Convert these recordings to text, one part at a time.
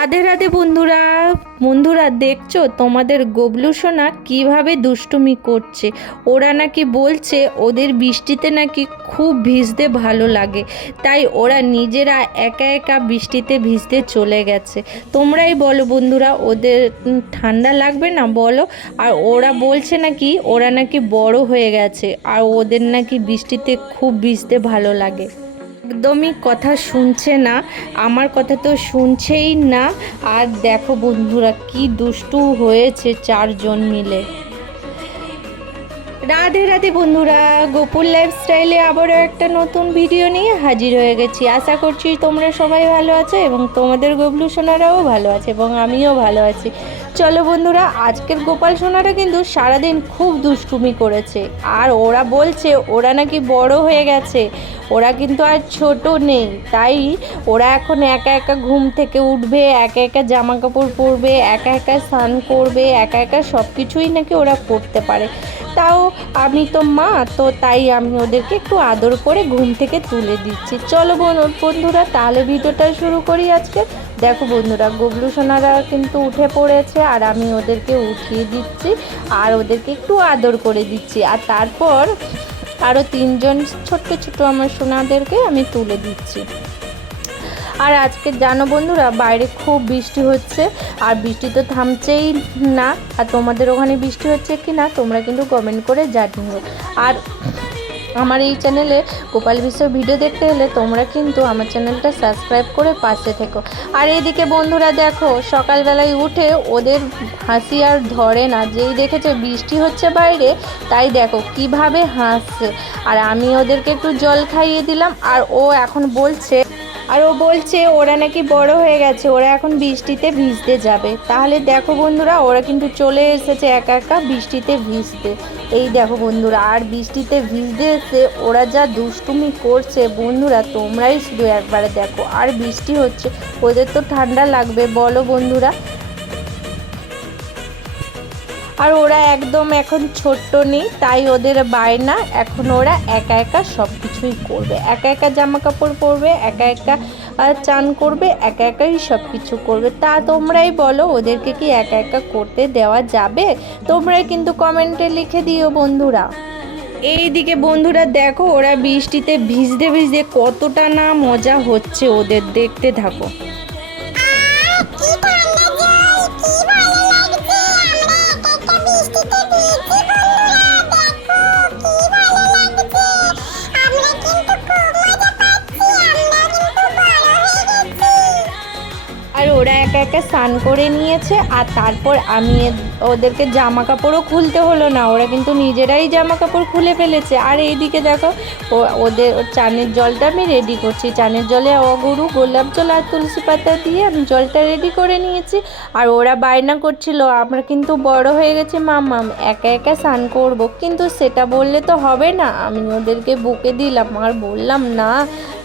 রাধে রাধে বন্ধুরা। বন্ধুরা দেখছো তোমাদের গবলু সোনা কীভাবে দুষ্টুমি করছে। ওরা নাকি বলছে ওদের বৃষ্টিতে নাকি খুব ভিজতে ভালো লাগে, তাই ওরা নিজেরা একা একা বৃষ্টিতে ভিজতে চলে গেছে। তোমরাই বলো বন্ধুরা, ওদের ঠান্ডা লাগবে না বলো? আর ওরা বলছে নাকি ওরা নাকি বড় হয়ে গেছে আর ওদের নাকি বৃষ্টিতে খুব ভিজতে ভালো লাগে। একদমই কথা শুনছে না, আমার কথা তো শুনছেই না। আর দেখো বন্ধুরা কি দুষ্টু হয়েছে চারজন মিলে। রাধে রাধে বন্ধুরা, গোপুর লাইফস্টাইলে আবারও একটা নতুন ভিডিও নিয়ে হাজির হয়ে গেছি। আশা করছি তোমরা সবাই ভালো আছো এবং তোমাদের গবলু সোনারাও ভালো আছে এবং আমিও ভালো আছি। চলো বন্ধুরা, আজকের গোপাল সোনারা কিন্তু সারাদিন খুব দুষ্টুমি করেছে আর ওরা বলছে ওরা নাকি বড় হয়ে গেছে, ওরা কিন্তু আর ছোট নেই। তাই ওরা এখন একা একা ঘুম থেকে উঠবে, একা একা জামা কাপড় পরবে, একা একা স্নান করবে, একা একা সব কিছুই নাকি ওরা করতে পারে। তাও আমি তো মা, তো তাই আমি ওদেরকে একটু আদর করে ঘুম থেকে তুলে দিচ্ছি। চলো বন্ধুরা, তাহলে ভিডিওটা শুরু করি আজকে। দেখো বন্ধুরা, গবলু সোনারা কিন্তু উঠে পড়েছে আর আমি ওদেরকে উঠিয়ে দিচ্ছি আর ওদেরকে একটু আদর করে দিচ্ছি। আর তারপর আরও তিনজন ছোট্ট ছোট্ট আমার সোনাদেরকে আমি তুলে দিচ্ছি। আর আজকে জানো বন্ধুরা, বাইরে খুব বৃষ্টি হচ্ছে আর বৃষ্টি তো থামছেই না। আর তোমাদের ওখানে বৃষ্টি হচ্ছে কি না তোমরা কিন্তু কমেন্ট করে জানিও। আর আমার এই চ্যানেলে গোপাল বিশ্বের ভিডিও দেখতে হলে তোমরা কিন্তু আমার চ্যানেলটা সাবস্ক্রাইব করে পাশে থেকো। আর এইদিকে বন্ধুরা দেখো, সকালবেলায় উঠে ওদের হাসি আর ধরে না, যেই দেখেছে বৃষ্টি হচ্ছে বাইরে তাই দেখো কিভাবে হাসছে। আর আমি ওদেরকে একটু জল খাইয়ে দিলাম আর ও বলছে ওরা নাকি বড় হয়ে গেছে, ওরা এখন বৃষ্টিতে ভিজতে যাবে। তাহলে দেখো বন্ধুরা, ওরা কিন্তু চলে এসেছে একা একা বৃষ্টিতে ভিজতে। এই দেখো বন্ধুরা, আর বৃষ্টিতে ভিজতে এসে ওরা যা দুষ্টুমি করছে বন্ধুরা, তোমরাই শুধু একবারে দেখো। আর বৃষ্টি হচ্ছে, ওদের তো ঠান্ডা লাগবে বলো বন্ধুরা। আর ওরা একদম এখন ছোট্ট নেই, তাই ওদের বায়না এখন ওরা একা একা সব কিছুই করবে, একা একা জামা কাপড় পরবে, একা একা চান করবে, একা একাই সব কিছু করবে। তা তোমরাই বলো, ওদেরকে কি একা একা করতে দেওয়া যাবে? তোমরাই কিন্তু কমেন্টে লিখে দিও বন্ধুরা। এইদিকে বন্ধুরা দেখো, ওরা বৃষ্টিতে ভিজতে ভিজতে কতটা না মজা হচ্ছে ওদের, দেখতে থাকো। আর ওরা একা একা স্নান করে নিয়েছে আর তারপর আমি ওদেরকে জামা কাপড়ও খুলতে হলো না, ওরা কিন্তু নিজেরাই জামা কাপড় খুলে ফেলেছে। আর এইদিকে দেখো, ওদের চানের জলটা আমি রেডি করছি। চানের জলে অগুরু, গোলাপ জল আর তুলসী পাতা দিয়ে আমি জলটা রেডি করে নিয়েছি। আর ওরা বায়না করছিল আমরা কিন্তু বড় হয়ে গেছি মাম্মাম, একা একা স্নান করবো, কিন্তু সেটা বললে তো হবে না। আমি ওদেরকে বকে দিলাম আর বললাম না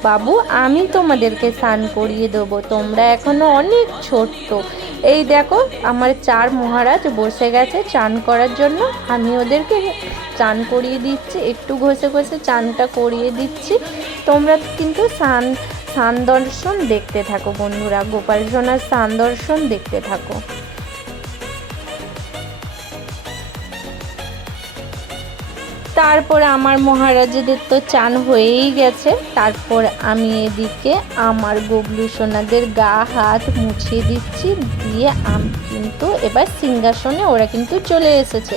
বাবু, আমি তোমাদেরকে স্নান করিয়ে দেবো, তোমরা এখনও অনেক ছোট্ট। এই দেখো, আমার চার মহারাজ বসে গেছে চান করার জন্য, আমি ওদেরকে চান করিয়ে দিচ্ছি, একটু ঘষে ঘষে চানটা করিয়ে দিচ্ছি। তোমরা কিন্তু স্নান দর্শন দেখতে থাকো বন্ধুরা, গোপাল সোনার স্নান দর্শন দেখতে থাকো। তারপর আমার মহারাজাদের তো চান হয়েই গেছে। তারপর আমি এদিকে আমার গবলু সোনাদের গা হাত মুছিয়ে দিচ্ছি, দিয়ে আমি কিন্তু এবার সিংহাসনে ওরা কিন্তু চলে এসেছে।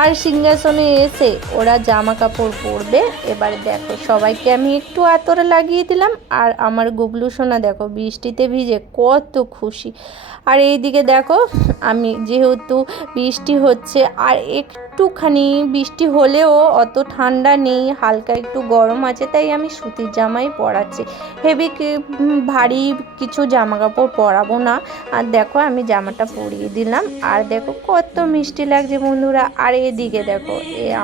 আর সিংহাসনে এসে ওরা জামা কাপড় পরবে। এবার দেখো, সবাইকে আমি একটু আতর লাগিয়ে দিলাম আর আমার গবলু সোনা দেখো বৃষ্টিতে ভিজে কত খুশি। আর এইদিকে দেখো, আমি যেহেতু বৃষ্টি হচ্ছে আর একটুখানি বৃষ্টি হলেও অত ঠান্ডা নেই, হালকা একটু গরম আছে, তাই আমি সুতির জামাই পরাচ্ছি, হেভি ভারী কিছু জামা কাপড় পরাবো না। আর দেখো আমি জামাটা পরিয়ে দিলাম আর দেখো কত মিষ্টি লাগছে বন্ধুরা। আর এদিকে দেখো,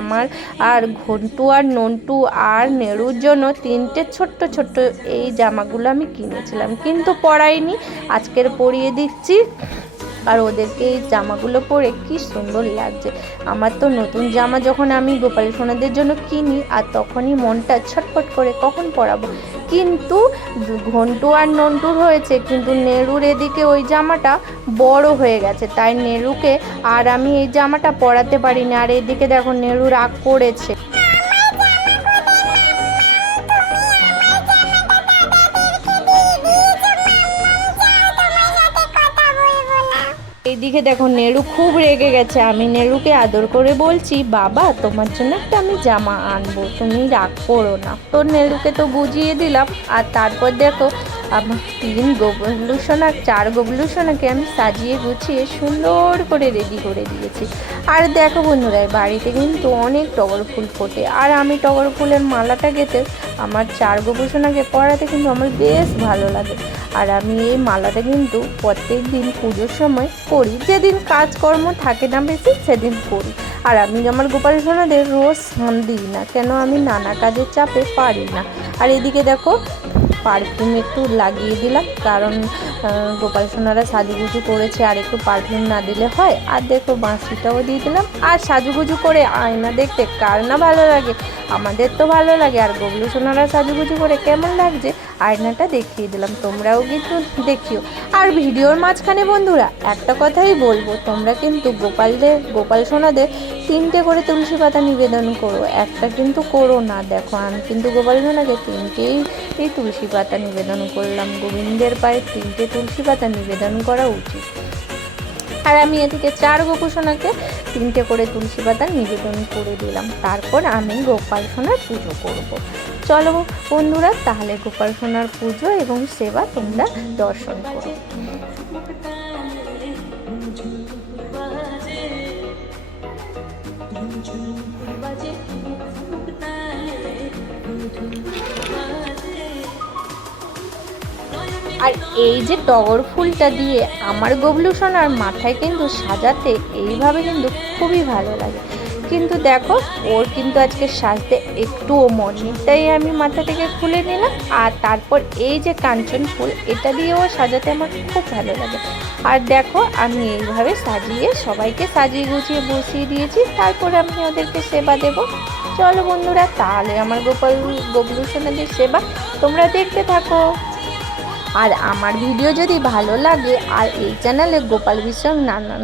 আমার আর ঘন্টু আর নন্টু আর নেড়ুর জন্য তিনটে ছোট্ট ছোট্ট এই জামাগুলো আমি কিনেছিলাম, কিন্তু পরাইনি, আজকের পরিয়ে দিচ্ছি। আর ওদেরকে এই জামাগুলো পরে কি সুন্দর লাগছে। আমার তো নতুন জামা যখন আমি গোপাল সোনাদের জন্য কিনি আর তখনই মনটা ছটফট করে কখন পরাবো, কিন্তু ঘন্টু আর নন্টুর হয়েছে, কিন্তু নেরুর এদিকে ওই জামাটা বড় হয়ে গেছে, তাই নেরুকে আর আমি এই জামাটা পরাতে পারিনি। আর এদিকে দেখো নেরু রাগ করেছে। এইদিকে দেখো নেরু খুব রেগে গেছে। আমি নেরুকে আদর করে বলছি, বাবা তোমার জন্য একটা আমি জামা আনবো, তুমি রাগ করো না। তো নেরুকে তো বুঝিয়ে দিলাম। আর তারপর দেখো আমার 3 গবলু সোনা 4 গবলু সোনাকে আমি সাজিয়ে গুছিয়ে সুন্দর করে রেডি করে দিয়েছি। আর দেখো বন্ধুরা, বাড়িতে কিন্তু অনেক টগর ফুল ফোটে, আর আমি টগর ফুলের মালাটা গেঁথে আমার 4 গবলু সোনাকে পরাতে কিন্তু আমার বেশ ভালো লাগে। আর আমি এই মালাটা কিন্তু প্রত্যেক দিন পুজোর সময় করি, যেদিন কাজকর্ম থাকে না বেশি সেদিন করি। আর আমি আমার গোপাল সোনাদের রোজ স্নান দিই না, কেন আমি নানা কাজের চাপে পারি না। আর এদিকে দেখো পারফিউম একটু লাগিয়ে দিলাম, কারণ গোপাল সোনারা সাজুগুজু করেছে আর একটু পারফিউম না দিলে হয়। আর দেখো বাঁশিটাও দিয়ে দিলাম। আর সাজুগুজু করে আয়না দেখতে কার না ভালো লাগে, আমাদের তো ভালো লাগে। আর গবলু সোনারা সাজুগুজু করে কেমন লাগছে আয়নাটা দেখিয়ে দিলাম, তোমরাও কিন্তু দেখিও। আর ভিডিওর মাঝখানে বন্ধুরা একটা কথাই বলবো, তোমরা কিন্তু গোপাল সোনাদের 3টে করে তুলসী পাতা নিবেদন করো, একটা কিন্তু করো না। দেখো আমি কিন্তু গোপাল সোনাকে 3টেই এই তুলসী পাতা নিবেদন করলাম, গোবিন্দের পায়ে 3টে তুলসী পাতা নিবেদন করা উচিত। আর আমি এদিকে 4 গোপু সোনাকে 3টে করে তুলসী পাতা নিবেদন করে দিলাম। তারপর আমি গোপাল সোনার পুজো করব। চলো বন্ধুরা, তাহলে গোপাল সোনার পুজো এবং সেবা তোমরা দর্শন করো। আর এই যে টগর ফুলটা দিয়ে আমার গবলু সোনার মাথায় কিন্তু সাজাতে এইভাবে কিন্তু খুবই ভালো লাগে। কিন্তু দেখো ওর কিন্তু আজকে সাজতে একটুও মন নেই, তাই আমি মাথা থেকে খুলে নিলাম। আর তারপর এই যে কাঞ্চন ফুল, এটা দিয়েও সাজাতে আমার খুব ভালো লাগে। আর দেখো আমি এইভাবে সাজিয়ে সবাইকে সাজিয়ে গুছিয়ে বসিয়ে দিয়েছি, তারপরে আমি ওদেরকে সেবা দেব। চলো বন্ধুরা, তাহলে আমার গবলু সোনাদের সেবা তোমরা দেখতে থাকো। আর আমার ভিডিও যদি ভালো লাগে আর এই চ্যানেলে গোপাল বিষয়ক নানান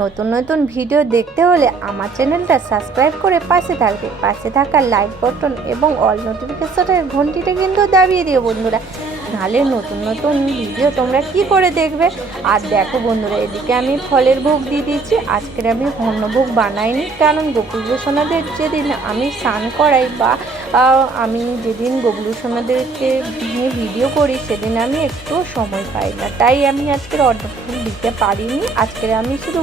নতুন নতুন ভিডিও দেখতে হলে আমার চ্যানেলটা সাবস্ক্রাইব করে পাশে থাকা লাইক বাটন এবং অল নোটিফিকেশনের ঘন্টিটা কিন্তু দাবিয়ে দিও বন্ধুরা, নাহলে নতুন নতুন ভিডিও তোমরা কি করে দেখবে। আর দেখো বন্ধুরা, এদিকে আমি ফলের ভোগ দিয়ে দিয়েছি। আজকের আমি অন্নভোগ বানাইনি, কারণ গোকুল সোনাদের যেদিন আমি স্নান করাই বা আমি যেদিন গবলু সোনাদেরকে নিয়ে ভিডিও করি সেদিন আমি একটু সময় পাই না, তাই আমি আজকের অন্নভোগ দিতে পারিনি। আজকের আমি শুধু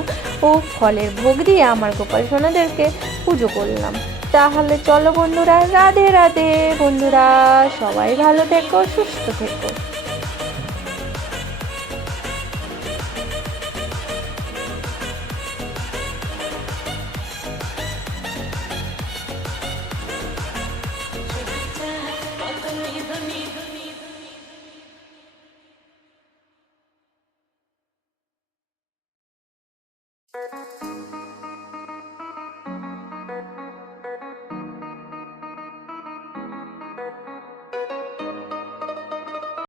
ফলের ভোগ দিয়ে আমার গোপাল সোনাদেরকে পুজো করলাম। তাহলে চলো বন্ধুরা, রাধে রাধে বন্ধুরা, সবাই ভালো থেকো, সুস্থ থেকো।